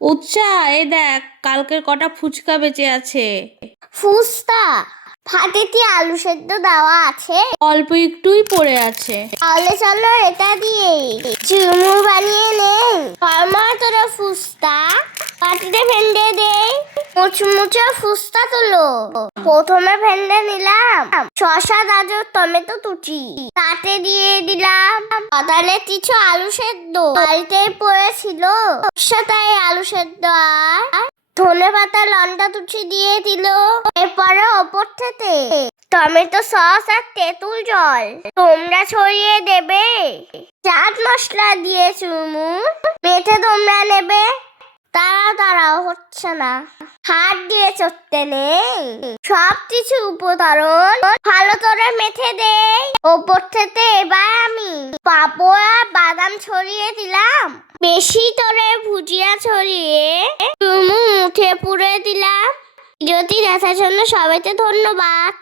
উৎসা, এই দেখ কালকের কটা ফুচকা বেঁচে আছে। ফুচকা? ভাতেতে আলু সেদ্ধ দেওয়া আছে? অল্প একটুই পড়ে আছে। তাহলে চলো এটা দিয়ে চুরমুর বানিয়ে নেই। আমার তোরা ফুচকা পাটিতে ফেন্ডে দেই, মুচমুচে ফুচকা তুলো। প্রথমে ফেন্ডে নিলাম শসা, গাজর, টমেটো কুচি, তাতে দিয়ে দিলাম বাদালে কিছু আলু সেদ্ধ, বাড়িতেই পড়েছিল তাই আলু সেদ্ধ আর ধনে পাতা, লঙ্কা কুচি দিয়ে দিল। এরপরে ওপর থেকে টমেটো সস আর তেঁতুল জল তোমরা ছড়িয়ে দেবে। চাট মশলা দিয়ে চুরমুর মেখে তোমরা নেবে। তাড়াও হচ্ছে না, হাত দিয়ে চটতে নেই। সব কিছু উপকরণ ভালো করে মেখে দেই। ওপর থেকে এবার আমি পাঁপড় আর বাদাম ছড়িয়ে দিলাম। বেশি করে ভুজিয়া ছড়িয়ে চুরমুর মুখে পুরে দিলাম। ভিডিওটি দেখার জন্য সবাইকে ধন্যবাদ।